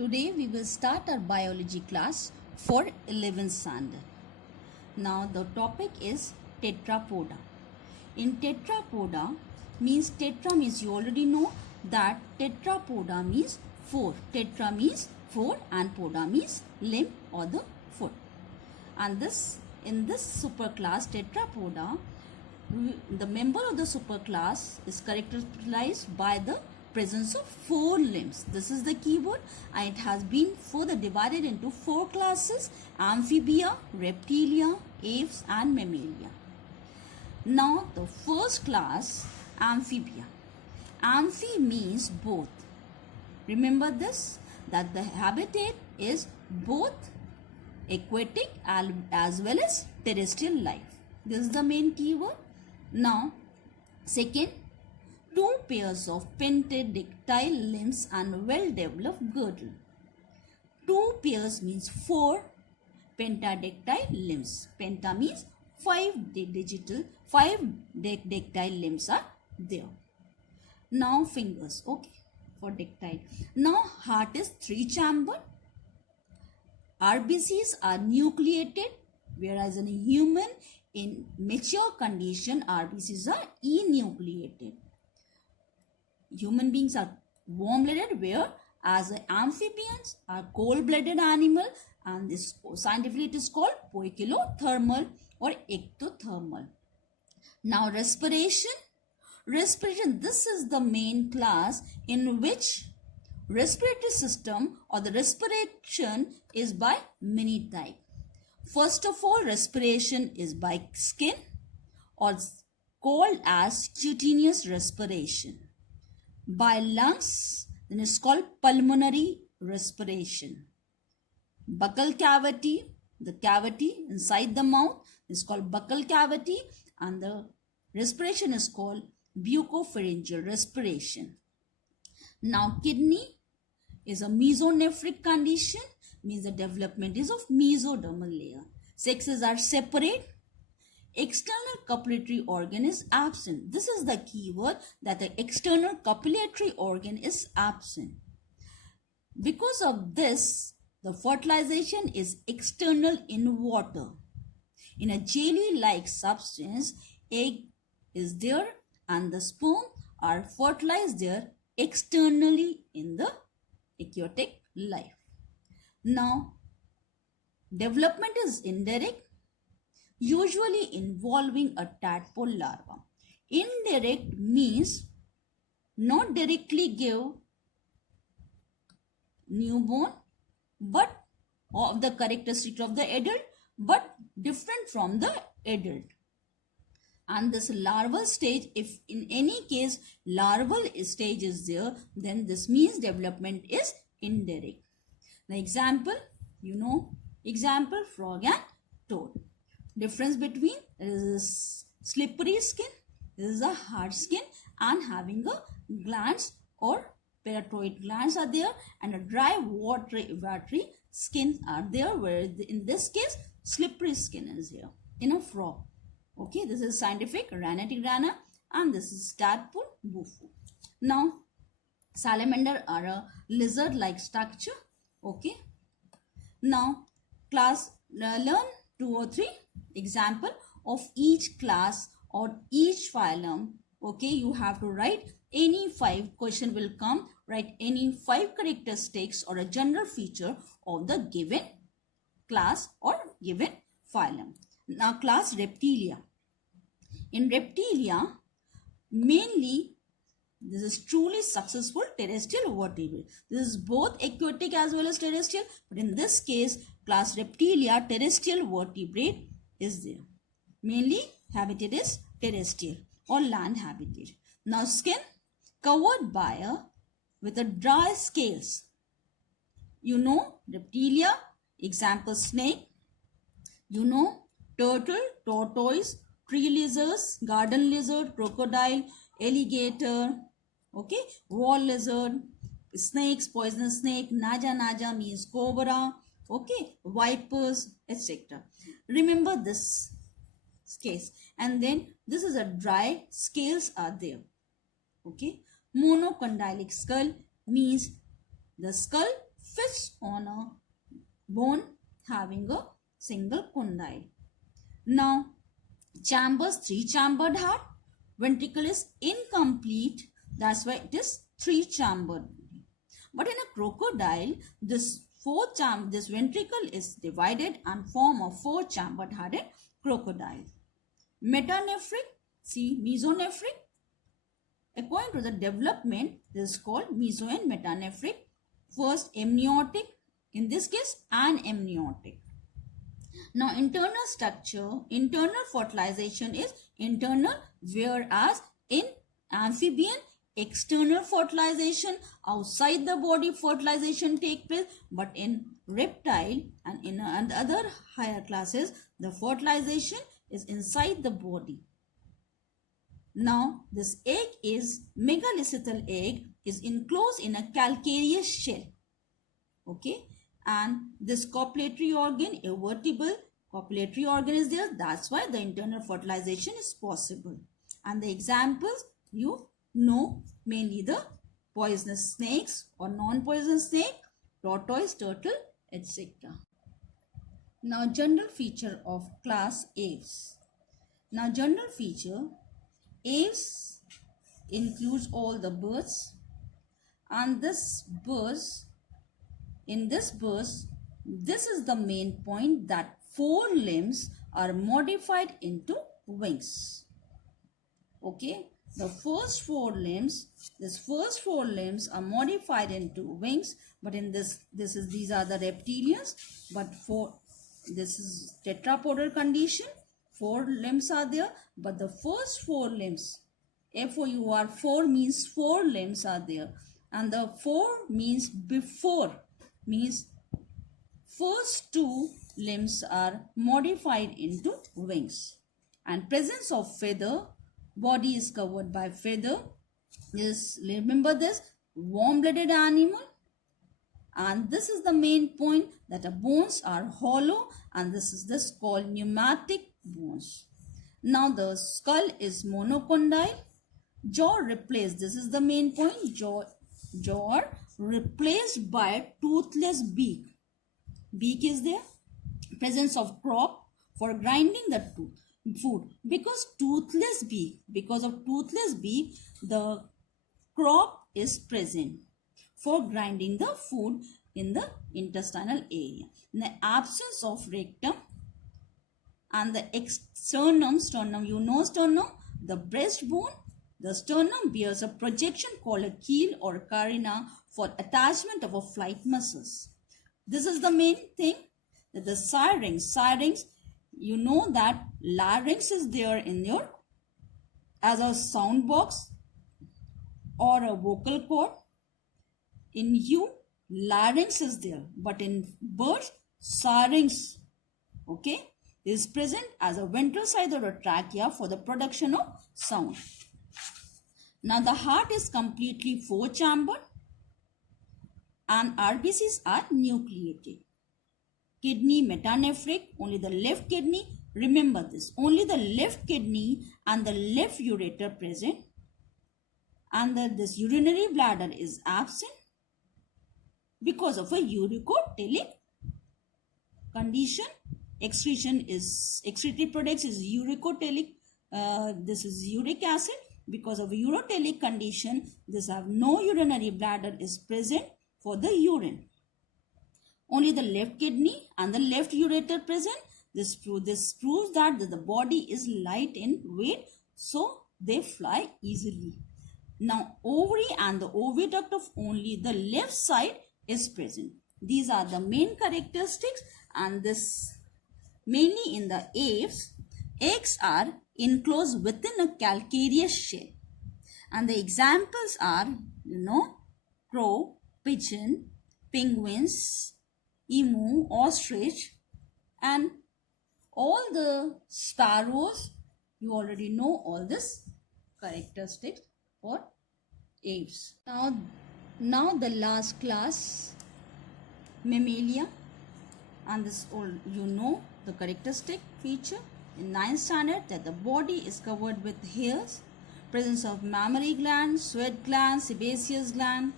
Today we will start our biology class for 11th standard. Now the topic is tetrapoda. In tetrapoda means tetra means you already know that tetrapoda means four. Tetra means four and poda means limb or the foot. And in this superclass tetrapoda, the member of the superclass is characterized by the presence of four limbs. This is the keyword, and it has been further divided into four classes: amphibia, reptilia, aves and mammalia. Now the first class, amphibia. Amphi means both. Remember this, that the habitat is both aquatic as well as terrestrial life. This is the main keyword. Now second, two pairs of pentadactyl limbs and well-developed girdle. Two pairs means four pentadactyl limbs. Penta means five dactyl limbs are there. Now fingers, okay, for dactyl. Now heart is three-chambered. RBCs are nucleated, whereas in a human, in mature condition, RBCs are enucleated. Human beings are warm-blooded, whereas amphibians are cold-blooded animal, and this scientifically it is called poikilothermal or ectothermal. Now respiration. Respiration, this is the main class in which respiratory system or the respiration is by many types. First of all, respiration is by skin or called as cutaneous respiration. By lungs, then it's called pulmonary respiration. Buccal cavity, the cavity inside the mouth is called buccal cavity, and the respiration is called bucopharyngeal respiration. Now kidney is a mesonephric condition, means the development is of mesodermal layer. Sexes are separate. External copulatory organ is absent. This is the keyword, that the external copulatory organ is absent. Because of this, the fertilization is external in water. In a jelly-like substance, egg is there and the sperm are fertilized there externally in the aquatic life. Now, development is indirect, usually involving a tadpole larva. Indirect means not directly give newborn, but of the characteristic of the adult, but different from the adult. And this larval stage, if in any case larval stage is there, then this means development is indirect. The example, example, frog and toad. Difference between, there is a slippery skin, there is a hard skin, and having a glands or parotid glands are there, and a dry watery skin are there, where in this case slippery skin is here in a frog. Okay, this is scientific Ranatic rana, and this is tadpole bufo. Now salamander are a lizard-like structure. Okay, now class learn 2 or 3 example of each class or each phylum. Okay, you have to write any 5 question will come, write any 5 characteristics or a general feature of the given class or given phylum. Now class reptilia. In reptilia, mainly this is truly successful terrestrial vertebrate. This is both aquatic as well as terrestrial, but in this case class reptilia, terrestrial vertebrate is there. Mainly habitat is terrestrial or land habitat. Now skin covered by with a dry scales. Reptilia, example snake, turtle, tortoise, tree lizards, garden lizard, crocodile, alligator, okay, wall lizard, snakes, poisonous snake, naja means cobra, okay, vipers, etc. Remember this case. And then this is a dry scales are there. Okay, monocondylic skull means the skull fits on a bone having a single condyle. Now, chambers, 3-chambered heart. Ventricle is incomplete. That's why it is 3-chambered. But in a crocodile, this ventricle is divided and form a 4-chambered heart in crocodile. Metanephric, see mesonephric. According to the development, this is called meso and metanephric. First amniotic, in this case anamniotic. Now internal structure, internal fertilization is internal, whereas in amphibian, external fertilization, outside the body fertilization take place, but in reptile and in other higher classes, the fertilization is inside the body. Now this egg is megalicetal egg, is enclosed in a calcareous shell. Okay, and this copulatory organ, a vertebral copulatory organ is there. That's why the internal fertilization is possible. And the examples you know, mainly the poisonous snakes or non-poisonous snake, tortoise, turtle, etc. Now general feature of class Aves. Now general feature, Aves includes all the birds, and this birds, in this birds, this is the main point, that 4 limbs are modified into wings. Okay, the first 4 limbs, first 4 limbs are modified into wings, but in these are the reptilians, but this is tetrapodal condition, 4 limbs are there, but the first 4 limbs, FOUR, 4 means 4 limbs are there, and the 4 means before, means first 2 limbs are modified into wings. And presence of feather, body is covered by feather. Remember this, warm-blooded animal. And this is the main point, that the bones are hollow, and this is called pneumatic bones. Now the skull is monocondyle. Jaw replaced, this is the main point, jaw replaced by toothless beak. Beak is there. Presence of crop for grinding the food. Because of toothless beak, the crop is present for grinding the food in the intestinal area. In the absence of rectum and the sternum, you know sternum, the breastbone, the sternum bears a projection called a keel or carina for attachment of a flight muscles. This is the main thing, that the syrinx, you know that larynx is there in your, as a sound box or a vocal cord. In you, larynx is there, but in birds, syrinx, okay, is present as a ventral side or a trachea for the production of sound. Now the heart is completely 4-chambered and RBCs are nucleated. Kidney metanephric, only the left kidney, remember this, only the left kidney and the left ureter present, and this urinary bladder is absent because of a uricotelic condition. Excretory products is uricotelic, this is uric acid. Because of a urotelic condition, this have no urinary bladder is present for the urine. Only the left kidney and the left ureter present. This proves that the body is light in weight, so they fly easily. Now ovary and the oviduct of only the left side is present. These are the main characteristics, and this mainly in the aves. Eggs are enclosed within a calcareous shell, and the examples are, crow, pigeon, penguins, emu, ostrich, and all the sparrows. You already know all this characteristics for aves. Now the last class, mammalia, and this all the characteristic feature in 9th standard, that the body is covered with hairs, presence of mammary gland, sweat gland, sebaceous gland,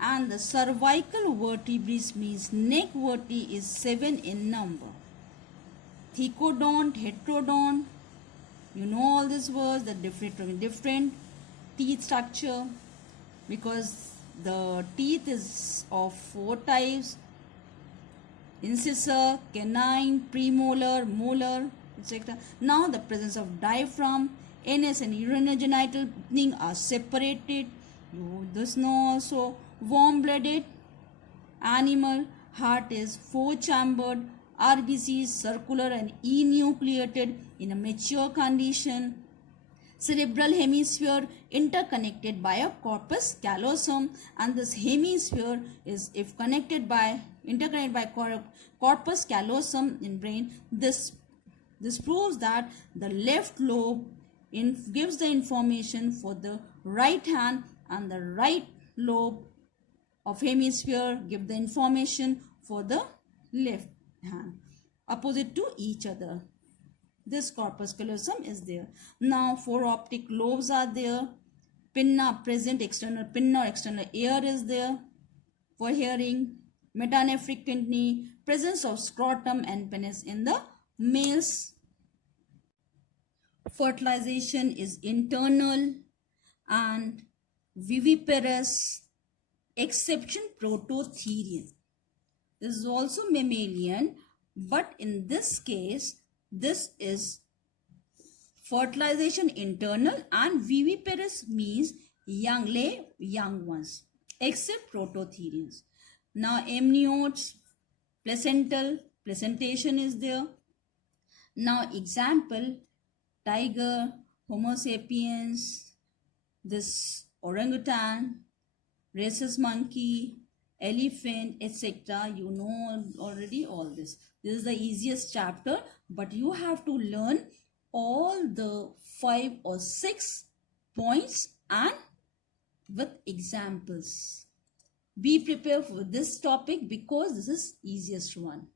and the cervical vertebrae means neck vertebrae is 7 in number. Thecodont, heterodont, you know all these words, the different teeth structure, because the teeth is of 4 types: incisor, canine, premolar, molar, etc. Now the presence of diaphragm, anus and urinogenital opening are separated. You this know also. Warm-blooded animal, heart is 4-chambered, RBC is circular and enucleated in a mature condition. Cerebral hemisphere interconnected by a corpus callosum, and this hemisphere is if interconnected by corpus callosum in brain. This proves that the left lobe gives the information for the right hand, and the right lobe of hemisphere give the information for the left hand, opposite to each other. This corpus callosum is there. Now 4 optic lobes are there. Pinna present, external pinna or external ear is there for hearing. Metanephric kidney, presence of scrotum and penis in the males. Fertilization is internal and viviparous, exception prototherian. This is also mammalian, but in this case, this is fertilization internal and viviparous means lay young ones, except prototherians. Now amniotes, placentation is there. Now example, tiger, Homo sapiens, this orangutan, rhesus monkey, elephant, etc. You know already all this. This is the easiest chapter, but you have to learn all the 5 or 6 points and with examples. Be prepared for this topic because this is easiest one.